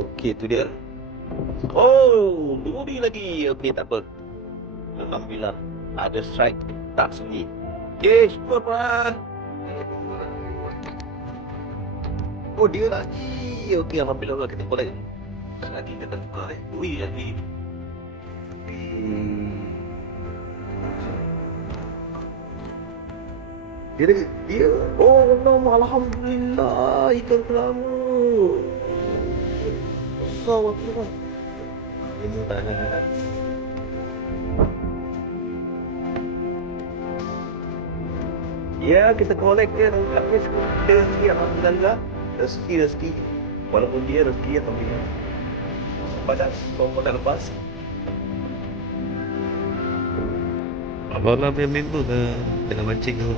Okey, tu dia. Oh, luri lagi. Okey, tak apa. Alhamdulillah. Ada strike. Tak sunyi. Okay, syukur Tuhan. Oh, dia lagi. Okey, Alhamdulillah. Kita boleh. Lagi kita tukar. Ui, lagi. Dia lagi. Dia. Oh, no. Alhamdulillah. Ikan pertama. Besar, Tuhan. Ya, kita collect dia. Habis kita rezeki, Alhamdulillah. Rezeki. Walaupun dia rezeki tapi pada dah lepas. Abang lah main tu dengan mancing tu.